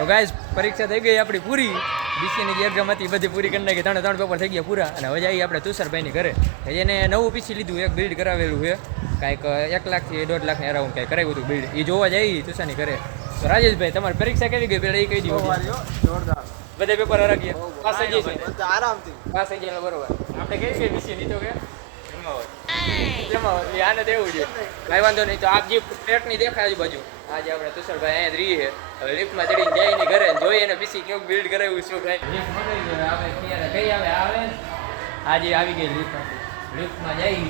તો ગાઈસ પરીક્ષા થઈ ગઈ આપણી પૂરી. બીસીની જે એક્ઝામ હતી બધી પૂરી કરી નાખી. 3 પેપર થઈ ગયા પૂરા. અને હવે જઈએ આપણે તુષારભાઈની ઘરે. એને નવું પીસી લીધું, એક બિલ્ડ કરાવેલું છે. કાંઈક 1 લાખથી 1.5 લાખની અરાઉન્ડ કાંઈ કરાવ્યું હતું બિલ્ડ. એ જોવા જઈએ તુષારની ઘરે. તો રાજેશભાઈ તમારી પરીક્ષા કેવી ગઈ પહેલાં એ કહી દો. જોરદાર. બધા પેપર હરા ગયા. પાસ થઈ જશે. આરામથી પાસ થઈ જાય બરોબર. આપણે કઈ કઈ બીસી તો કે આને દેવું છે કાંઈ વાંધો નહીં. તો આપ જે ફ્લેટની દેખાય આજુબાજુ આજે આપણે તુષારભાઈ અહીંયા જ રહીએ. હવે લિફ્ટમાં ચડીને જઈને ઘરે જોઈએ ને પીસી કેવું બિલ્ડ કરાવ્યું શું કાંઈ લિફ્ટ મગાવી દે. આવે ક્યારે કઈ આવે આજે આવી ગઈ લિફ્ટમાં જઈ.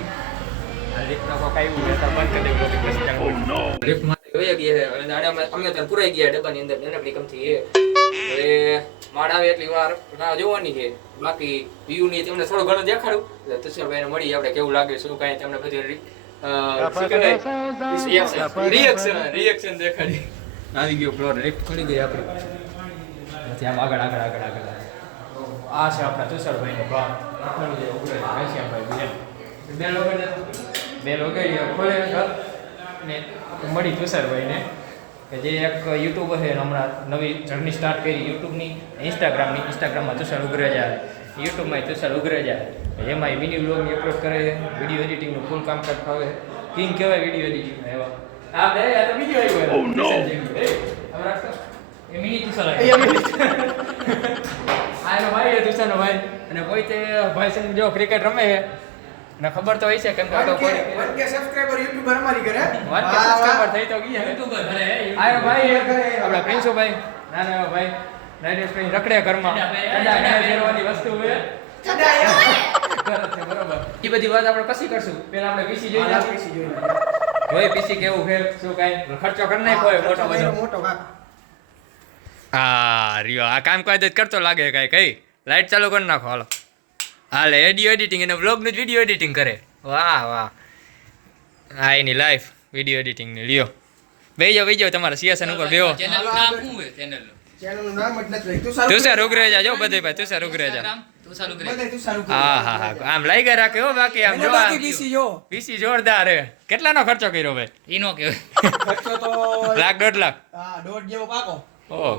લિફ્ટમાં કોઈ આવ્યું છે તો બંધ કરી દેવું લિફ્ટમાં જોઈએ ગયા. અમે ત્યાં પુરાઈ ગયા ડબ્બાની અંદર નાનકડી કમથી એ હવે માળ આવે એટલી વાર રાહ જોવાની છે. બાકી વ્યૂની તમને થોડું ઘણું દેખાડું તુષારભાઈને મળી આપણે કેવું લાગે શું કાંઈ તમને બધું રિએક્શન દેખાડી. આવી ગયો ફ્લોર લિફ્ટ ખુલી ગઈ આપણી. પછી આમ આગળ આ છે આપણા તુષારભાઈનો પ્લાન. બે લોકો ખોલે ને મળી તુષારભાઈને કે જે એક યુટ્યુબર છે હમણાં નવી જર્ની સ્ટાર્ટ કરી યુટ્યુબની ઇન્સ્ટાગ્રામમાં તુષાર ઉગ્રેજા, યુટ્યુબમાં તુષાર ઉગ્રેજા. એમાં મિની વ્લોગની અપલોડ કરે છે. વિડીયો એડિટિંગનું ફૂલ કામકાજ ફાવે. કિંગ કહેવાય વિડીયો એડિટિંગમાં એવા. આ તો વિડીયો આવ્યો એ મિની તુષાર આનો ભાઈ છે તુષારનો ભાઈ. અને પોતે ભાઈ છે જો ક્રિકેટ રમે છે ને ખબર તો હોય છે કેમ કે તો કોઈ 1k સબસ્ક્રાઇબર યુટ્યુબર અમારી કરે 1k સબસ્ક્રાઇબર થઈ તો ગયા યુટ્યુબર ઘરે આયો ભાઈ આપણા પ્રિન્સોભાઈ નાના ભાઈ નાઇટ સ્ક્રીન રખડે ઘરમાં કડા ફેરવાની વસ્તુ છે બરોબર. એ બધી વાત આપણે પછી કરશું. પહેલા આપણે પીસી જોઈ પીસી કેવું છે શું કાંઈ ખર્ચો કરી નાખ્યો મોટો કાકા. રિયો આ કામ કોઈ જ કરતો લાગે કાંઈ કઈ લાઈટ ચાલુ કરી નાખો હાલો. હાલે વિડીયો એડિટિંગ અને વ્લોગનું જ વિડીયો એડિટિંગ કરે. વાહ હા એની લાઈફ વિડીયો એડિટિંગની લ્યો. બેહી જાઓ તમારા સિયાસન ઉપર બેહો. ચેનલનું નામ જ નથી તુષાર ઉગ્રેજા જો બધે ભાઈ તુષાર ઉગ્રેજા. હા આમ લાગ્યા રાખે હો. બાકી આમ જો પીસી જોરદાર હે. કેટલાનો ખર્ચો કર્યો ભાઈ ઈનો કે ખર્ચો તો 1 લાખ 1.5 લાખ દોઢ જેવો પાકો.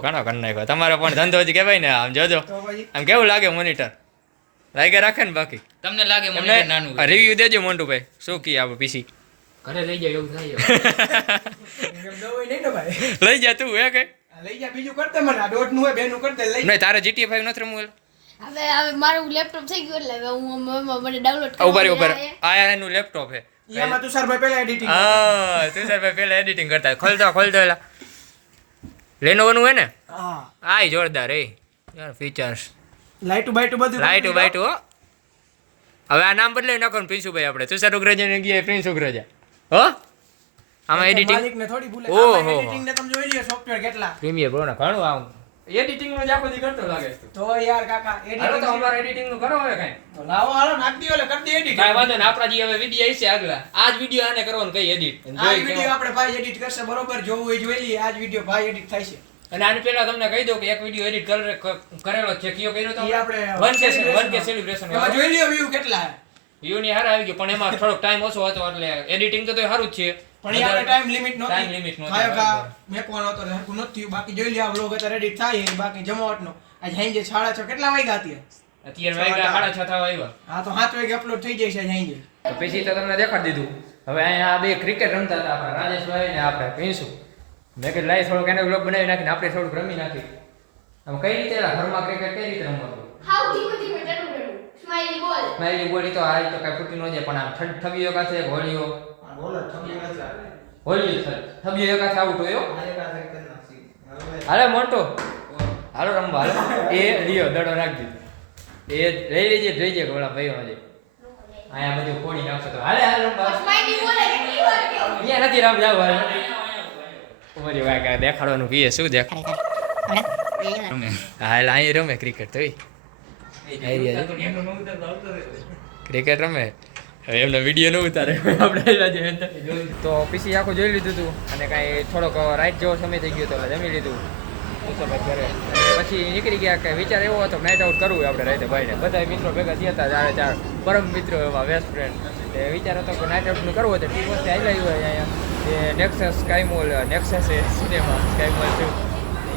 ઘણો કરી નાખ્યો. તમારો પણ ધંધો જ કહેવાય ને. આમ જોજો આમ કેવું લાગે મોનિટર લાગ્યા રાખે ને. બાકી તમને લાગે મોનિટર નાનું રિવ્યુ દેજો મોન્ટુભાઈ શું કી આપણે પીસી ઘરે લઈ જાય એવું થાય દવાઈ નહીં ને ભાઈ લઈ જા તું હે કે લઈ જા બીજું કરતે મને આ દોઢ નું હોય બે નું કરતે લઈ નહીં તારે GTA 5 નથી રમવું હવે મારું લેપટોપ થઈ ગયું એટલે હવે હું મને ડાઉનલોડ ઉપર આ એનું લેપટોપ હે એમાં તુષારભાઈ પહેલા એડિટિંગ તુષારભાઈ પહેલા એડિટિંગ કરતા ખોલતો એલા Lenovo નું હે ને. આય જોરદાર હે યાર ફીચર્સ લાઈટુ બાઈટુ હો. હવે આ નામ બદલાવી નાખો ને પ્રિન્સુભાઈ આપણે તુષાર ઉગ્રેજા ને ગયા પ્રિન્સ ઉગ્રેજા હો. આમાં એડિટિંગ માલિક ને થોડી ભૂલે. આમાં એડિટિંગ ને તમે જોઈ લ્યો સોફ્ટવેર કેટલા પ્રીમિયર પ્રો ને ઘણું આમ એડિટિંગ નો જ આખો દી કરતો લાગે છે. તો યાર કાકા એડિટિંગ તો અમાર એડિટિંગ નું કરો હવે કાઈ તો લાવો હાલો નાખ દીયો લે કરી દે એડિટ. કાઈ વાંધો ને આપડા જે હવે વિડિયો આવી છે આગલા આજ વિડિયો આને કરવાનો કઈ એડિટ આ વિડિયો આપણે ભાઈ એડિટ કરશે બરોબર જોવું હોય જોઈ લઈએ. આજ વિડિયો ભાઈ એડિટ થાય છે. અને આની પહેલા તમને કહી દઉં કે એક વિડિયો એડિટ કરેલો છે કયો કર્યો તો ઈ આપણે 1k સેલિબ્રેશન એમાં જોઈ લ્યો વ્યૂ કેટલા છે. વ્યૂ ની હાર આવી ગયો પણ એમાં થોડોક ટાઈમ ઓછો હતો એટલે એડિટિંગ તો સારું જ છે પણ ઈ આપણે ટાઈમ લિમિટ નહોતી. ટાઈમ લિમિટ નહોતી. ખાયો કા મેકવાનો હતો એટલે હરકું નથી થયું. બાકી જોઈ લ્યો આ વ્લોગ અત્યારે એડિટ થાય છે. બાકી જમાવટનો આજ હાંજે 6:30 કેટલા વાગ્યા અત્યારે વાગ્યા 6:30 થવા આવ્યા. હા તો 7 વાગે અપલોડ થઈ જશે આજ હાંજે. તો પછી તો તમને દેખાડી દીધું. હવે અહીંયા આ બે ક્રિકેટ રમતા હતા આપણા રાજેશભાઈ ને આપણે પ્રિન્સુ. મેં કે લાઈ થોડોક એને વ્લોગ બનાવી નાખીને આપણે થોડુંક રમી નાખી. આમ કઈ રીતે ઘરમાં ક્રિકેટ કઈ રીતે રમવાનું હાઉ ધીમે ટડું સ્માઈલી બોલ તો આ તો કઈ ફૂટી ન જાય પણ આમ થબીઓ કાছে હોળીઓ બોલો થબીઓ નથી. હોળી થબીઓ કાছে આઉટ હોયો હાલે મોટો હાલો રમવા હાલો એ લિયો દડો રાખજો એ લઈ લેજે જોઈ જે ગોળા ભાઈઓ આજે આયા બધું કોડી નાખતો તો હાલે રમવા સ્માઈલી બોલે કેટલી વાર કે અહીંયા નથી રમ જાવ હાલે ઉમરી વાગા દેખાડવાનું કીએ શું દેખાડે હાલ અહીં રમે ક્રિકેટ તો ક્રિકેટ રમે હવે એમનો વિડીયો ન ઉતારે આપણે તો પીસી આખું જોઈ લીધું હતું અને કાંઈ થોડોક રાઈટ જેવો સમય થઈ ગયો હતો એટલે જમી લીધું ઘરે અને પછી નીકળી ગયા કે વિચાર એવો હતો નાઇટ આઉટ કરવું આપણે રાતે ભાઈને બધા મિત્રો ભેગા થયા હતા ચારે ચાર પરમ મિત્રો એવા બેસ્ટ ફ્રેન્ડ એ વિચાર હતો કે નાઇટ આઉટનું કરવું હતું ટી પોસ્ટે આવી હોય અહીંયા એ નેક્સસ સ્કાય મોલ નેક્સસ એ સિનેમા સ્કાય મોલ છે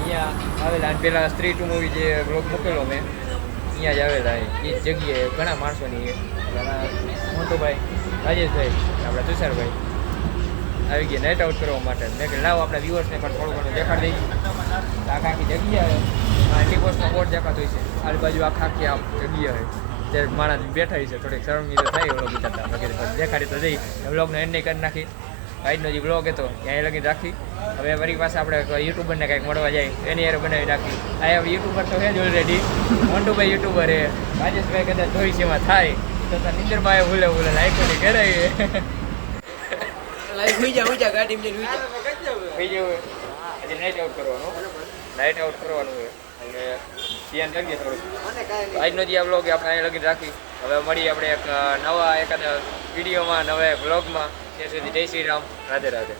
એ અહીંયા આવેલા અને પેલા સ્ત્રી ટુ મૂવી જે બ્લોગ મૂકેલો મેં અહીંયા જ આવેલા એ જગ્યાએ ઘણા માણસોની મોટુભાઈ રાજેશભાઈ આપણા તુષારભાઈ આવી ગયા નાઇટ આઉટ કરવા માટે મેં કે લાવો આપણા વ્યુઅર્સને પણ થોડું ઘણું દેખાડી દઈએ આખી જગ્યા ટીપોસનો બોર્ડ દેખાતો હોય છે આજુબાજુ આખી આમ જગ્યા હોય ત્યારે માણસ બેઠા છે થોડીક શરમી તો થાય વ્લોગ ઉતારતા વગેરે દેખાડી તો જઈ વ્લોગનો એન્ડ કરી નાખી આજનો જે વ્લોગ હતો ત્યાં લગી રાખી હવે વળી પાસે આપણે યુટ્યુબરને કંઈક મળવા જાય એની યાર બનાવી નાખી આ યુટ્યુબર તો છે જ ઓલરેડી મોન્ટુભાઈ યુટ્યુબર એ રાજેશભાઈ કદાચ ભવિષ્યમાં થાય તો નિંદરભાઈ ભૂલે લાઈકોની ઘેરાય હુઈ જા ગાડી માં જઈને બીજું હજી નાઇટ આઉટ કરવાનું હોય એટલે ધ્યાન રાખીએ થોડુંક આજનો જે આ વ્લોગ આપણે અહીંયા લગી રાખી હવે મળીએ આપણે એક નવા એકાદ વિડીયોમાં નવા વ્લોગમાં ત્યાં સુધી જય શ્રી રામ રાધે રાધે